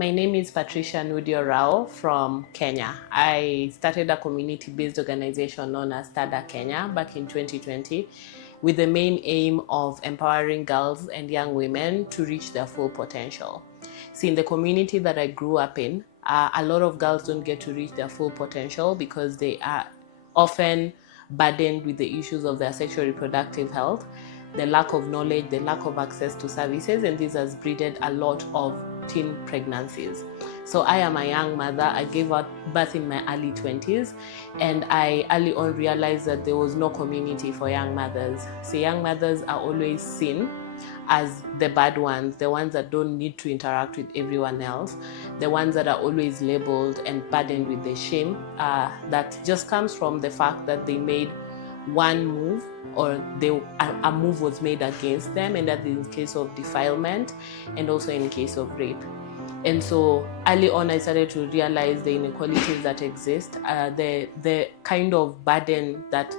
My name is Patricia Nudio Rao from Kenya. I started a community-based organization known as TADA Kenya back in 2020 with the main aim of empowering girls and young women to reach their full potential. See, in the community that I grew up in, a lot of girls don't get to reach their full potential because they are often burdened with the issues of their sexual reproductive health, the lack of knowledge, the lack of access to services, and this has breeded a lot of teen pregnancies. So I am a young mother. I gave birth in my early 20s, and I early on realized that there was no community for young mothers. So young mothers are always seen as the bad ones, the ones that don't need to interact with everyone else, the ones that are always labeled and burdened with the shame that just comes from the fact that they made one move or a move was made against them, and that in case of defilement and also in case of rape. And so early on I started to realize the inequalities that exist, the kind of burden that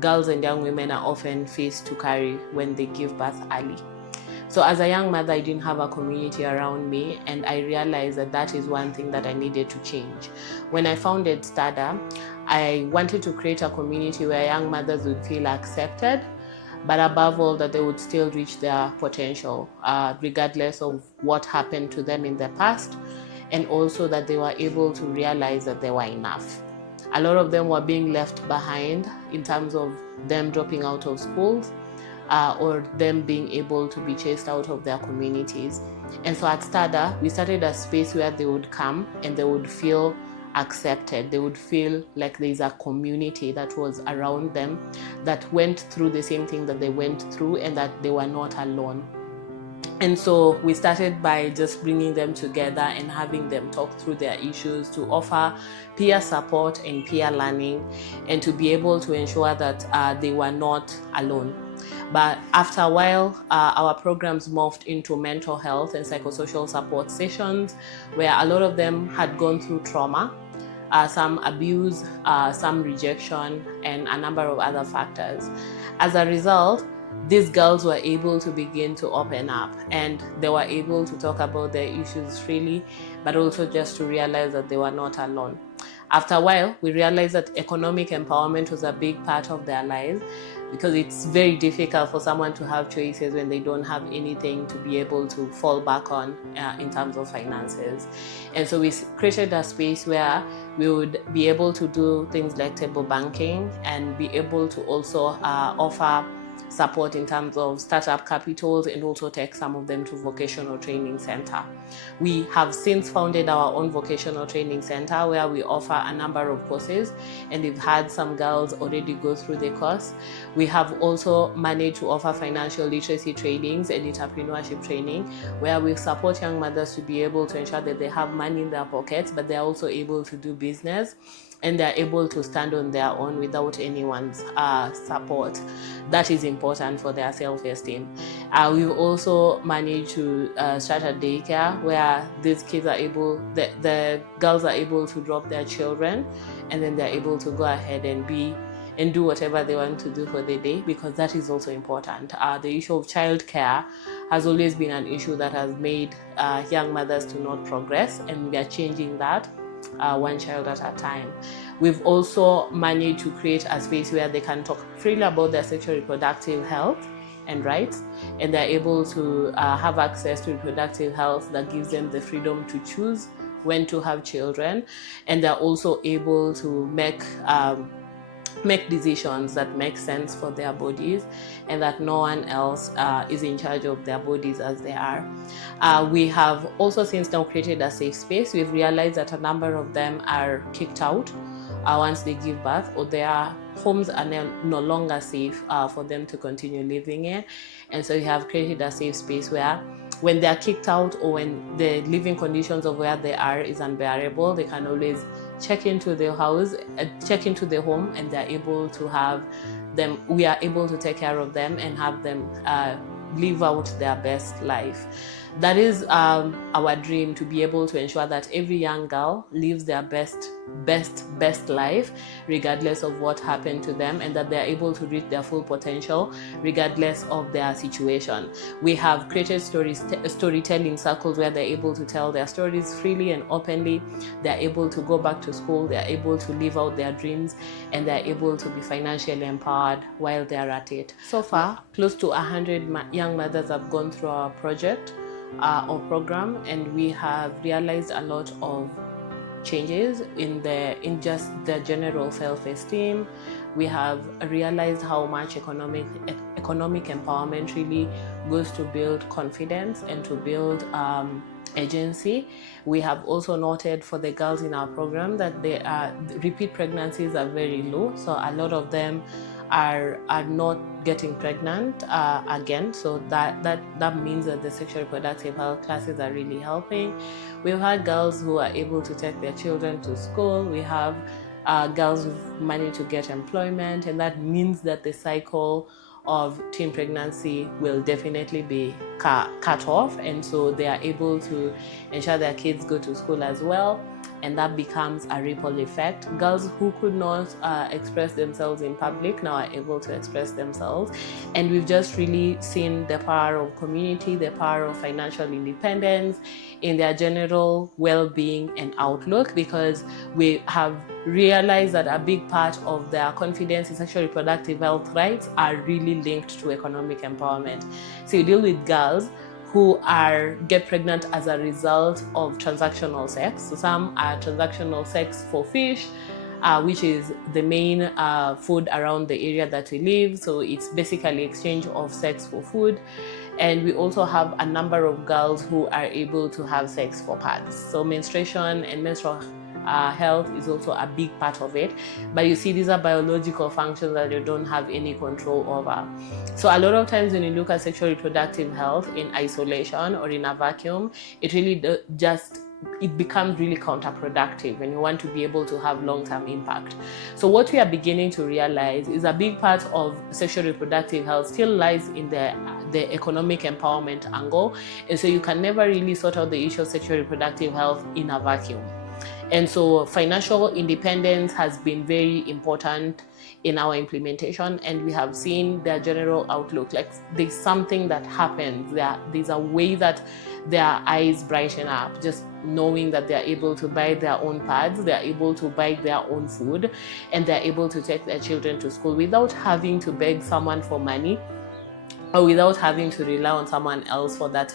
girls and young women are often faced to carry when they give birth early. So as a young mother, I didn't have a community around me, and I realized that that is one thing that I needed to change. When I founded STADA, I wanted to create a community where young mothers would feel accepted, but above all, that they would still reach their potential, regardless of what happened to them in the past, and also that they were able to realize that they were enough. A lot of them were being left behind in terms of them dropping out of schools, or them being able to be chased out of their communities. And so at STADA, we started a space where they would come and they would feel accepted. They would feel like there's a community that was around them that went through the same thing that they went through, and that they were not alone. And so we started by just bringing them together and having them talk through their issues, to offer peer support and peer learning, and to be able to ensure that they were not alone. But after a while, our programs morphed into mental health and psychosocial support sessions, where a lot of them had gone through trauma, some abuse, some rejection, and a number of other factors. As a result, these girls were able to begin to open up, and they were able to talk about their issues freely, but also just to realize that they were not alone. After a while, we realized that economic empowerment was a big part of their lives, because it's very difficult for someone to have choices when they don't have anything to be able to fall back on in terms of finances. And so we created a space where we would be able to do things like table banking, and be able to also offer support in terms of startup capitals, and also take some of them to vocational training center. We have since founded our own vocational training center where we offer a number of courses, and we've had some girls already go through the course. We have also managed to offer financial literacy trainings and entrepreneurship training, where we support young mothers to be able to ensure that they have money in their pockets, but they're also able to do business, and they're able to stand on their own without anyone's support. That is important for their self-esteem. We've also managed to start a daycare where these kids are able, the girls are able to drop their children, and then they're able to go ahead and do whatever they want to do for the day, because that is also important. The issue of childcare has always been an issue that has made young mothers to not progress, and we are changing that one child at a time. We've also managed to create a space where they can talk freely about their sexual reproductive health and rights, and they're able to have access to reproductive health that gives them the freedom to choose when to have children, and they're also able to make decisions that make sense for their bodies, and that no one else is in charge of their bodies as they are. We have also since now created a safe space. We've realized that a number of them are kicked out once they give birth, or their homes are no longer safe for them to continue living in. And so we have created a safe space where when they are kicked out, or when the living conditions of where they are is unbearable, they can always check into the house, check into the home, and they're able to have them, we are able to take care of them and have them live out their best life. That is our dream, to be able to ensure that every young girl lives their best life regardless of what happened to them, and that they are able to reach their full potential regardless of their situation. We have created storytelling circles where they're able to tell their stories freely and openly. They're able to go back to school, they're able to live out their dreams, and they're able to be financially empowered while they're at it. So far, close to 100 young mothers have gone through our project or program, and we have realized a lot of changes in just the general self-esteem. We have realized how much economic empowerment really goes to build confidence and to build agency. We have also noted for the girls in our program that repeat pregnancies are very low, so a lot of them are not getting pregnant again, so that means that the sexual reproductive health classes are really helping. We've had girls who are able to take their children to school. We have girls who've managed to get employment, and that means that the cycle of teen pregnancy will definitely be cut off, and so they are able to ensure their kids go to school as well, and that becomes a ripple effect. Girls who could not express themselves in public now are able to express themselves, and we've just really seen the power of community, the power of financial independence in their general well-being and outlook, because we have realized that a big part of their confidence in sexual reproductive health rights are really linked to economic empowerment. So you deal with girls who get pregnant as a result of transactional sex. So some are transactional sex for fish, which is the main food around the area that we live. So it's basically exchange of sex for food. And we also have a number of girls who are able to have sex for pads. So menstruation and menstrual health is also a big part of it. But you see, these are biological functions that you don't have any control over. So a lot of times when you look at sexual reproductive health in isolation or in a vacuum, it really it becomes really counterproductive when you want to be able to have long-term impact. So what we are beginning to realize is a big part of sexual reproductive health still lies in the economic empowerment angle. And so you can never really sort out the issue of sexual reproductive health in a vacuum. And so financial independence has been very important in our implementation, and we have seen their general outlook. Like, there's something that happens. There's a way that their eyes brighten up, just knowing that they're able to buy their own pads, they're able to buy their own food, and they're able to take their children to school without having to beg someone for money, or without having to rely on someone else for that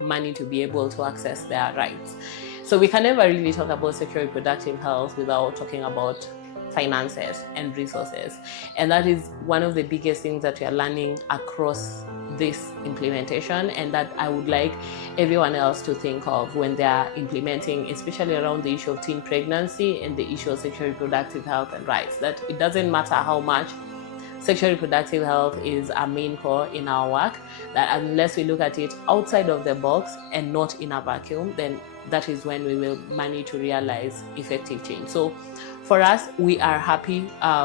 money to be able to access their rights. So we can never really talk about sexual reproductive health without talking about finances and resources. And that is one of the biggest things that we are learning across this implementation, and that I would like everyone else to think of when they are implementing, especially around the issue of teen pregnancy and the issue of sexual reproductive health and rights, that it doesn't matter how much sexual reproductive health is a main core in our work, that unless we look at it outside of the box and not in a vacuum, then that is when we will manage to realize effective change. So for us, we are happy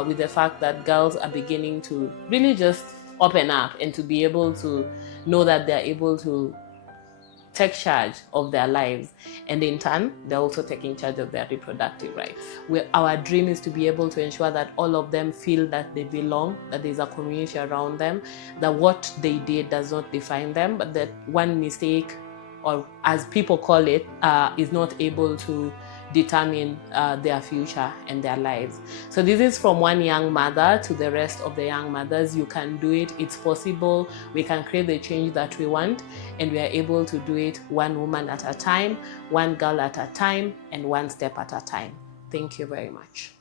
with the fact that girls are beginning to really just open up and to be able to know that they're able to take charge of their lives, and in turn they're also taking charge of their reproductive rights. Our dream is to be able to ensure that all of them feel that they belong, that there's a community around them, that what they did does not define them, but that one mistake, or as people call it, is not able to determine their future and their lives. So this is from one young mother to the rest of the young mothers. You can do it, it's possible. We can create the change that we want, and we are able to do it one woman at a time, one girl at a time, and one step at a time. Thank you very much.